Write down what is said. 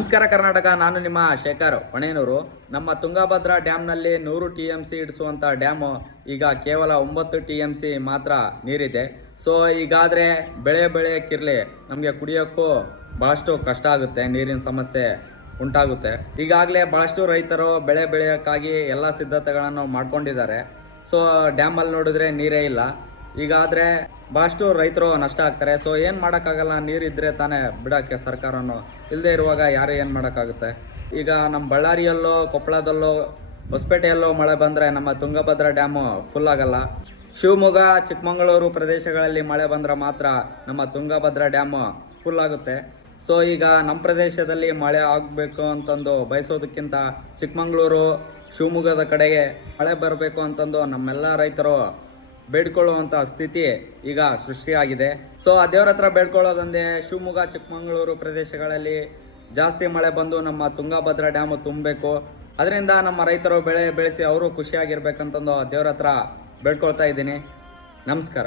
ನಮಸ್ಕಾರ ಕರ್ನಾಟಕ. ನಾನು ನಿಮ್ಮ ಶೇಖರ್ ಹೊಣೇನೂರು. ನಮ್ಮ ತುಂಗಭದ್ರಾ ಡ್ಯಾಮ್ನಲ್ಲಿ 100 TMC ಇಡಿಸುವಂಥ ಡ್ಯಾಮು ಈಗ ಕೇವಲ 9 TMC ಮಾತ್ರ ನೀರಿದೆ. ಸೊ ಈಗಾದರೆ ಬೆಳೆಯಕ್ಕಿರಲಿ ನಮಗೆ ಕುಡಿಯೋಕ್ಕೂ ಭಾಳಷ್ಟು ಕಷ್ಟ ಆಗುತ್ತೆ, ನೀರಿನ ಸಮಸ್ಯೆ ಉಂಟಾಗುತ್ತೆ. ಈಗಾಗಲೇ ಭಾಳಷ್ಟು ರೈತರು ಬೆಳೆ ಬೆಳೆಯೋಕ್ಕಾಗಿ ಎಲ್ಲ ಸಿದ್ಧತೆಗಳನ್ನು ಮಾಡ್ಕೊಂಡಿದ್ದಾರೆ. ಸೊ ಡ್ಯಾಮಲ್ಲಿ ನೋಡಿದ್ರೆ ನೀರೇ ಇಲ್ಲ. ಈಗಾದರೆ ಭಾಳಷ್ಟು ರೈತರು ನಷ್ಟ ಆಗ್ತಾರೆ. ಸೊ ಏನು ಮಾಡೋಕ್ಕಾಗಲ್ಲ, ನೀರಿದ್ದರೆ ತಾನೇ ಬಿಡೋಕ್ಕೆ ಸರ್ಕಾರನೂ. ಇಲ್ಲದೆ ಇರುವಾಗ ಯಾರು ಏನು ಮಾಡೋಕ್ಕಾಗುತ್ತೆ. ಈಗ ನಮ್ಮ ಬಳ್ಳಾರಿಯಲ್ಲೋ, ಕೊಪ್ಪಳದಲ್ಲೋ, ಹೊಸಪೇಟೆಯಲ್ಲೋ ಮಳೆ ಬಂದರೆ ನಮ್ಮ ತುಂಗಭದ್ರಾ ಡ್ಯಾಮು ಫುಲ್ ಆಗಲ್ಲ. ಶಿವಮೊಗ್ಗ, ಚಿಕ್ಕಮಗಳೂರು ಪ್ರದೇಶಗಳಲ್ಲಿ ಮಳೆ ಬಂದರೆ ಮಾತ್ರ ನಮ್ಮ ತುಂಗಭದ್ರಾ ಡ್ಯಾಮು ಫುಲ್ ಆಗುತ್ತೆ. ಸೊ ಈಗ ನಮ್ಮ ಪ್ರದೇಶದಲ್ಲಿ ಮಳೆ ಆಗಬೇಕು ಅಂತಂದು ಬಯಸೋದಕ್ಕಿಂತ ಚಿಕ್ಕಮಗಳೂರು, ಶಿವಮೊಗ್ಗದ ಕಡೆಗೆ ಮಳೆ ಬರಬೇಕು ಅಂತಂದು ನಮ್ಮೆಲ್ಲ ರೈತರು ಬೇಡ್ಕೊಳ್ಳುವಂಥ ಸ್ಥಿತಿ ಈಗ ಸೃಷ್ಟಿಯಾಗಿದೆ. ಸೊ ಆ ದೇವ್ರ ಹತ್ರ ಬೇಡ್ಕೊಳ್ಳೋದಂದೆ ಶಿವಮೊಗ್ಗ, ಚಿಕ್ಕಮಗಳೂರು ಪ್ರದೇಶಗಳಲ್ಲಿ ಜಾಸ್ತಿ ಮಳೆ ಬಂದು ನಮ್ಮ ತುಂಗಭದ್ರಾ ಡ್ಯಾಮು ತುಂಬಬೇಕು. ಅದರಿಂದ ನಮ್ಮ ರೈತರು ಬೆಳೆ ಬೆಳೆಸಿ ಅವರು ಖುಷಿಯಾಗಿರ್ಬೇಕಂತಂದು ದೇವ್ರ ಹತ್ರ ಬೇಡ್ಕೊಳ್ತಾ ಇದ್ದೀನಿ. ನಮಸ್ಕಾರ.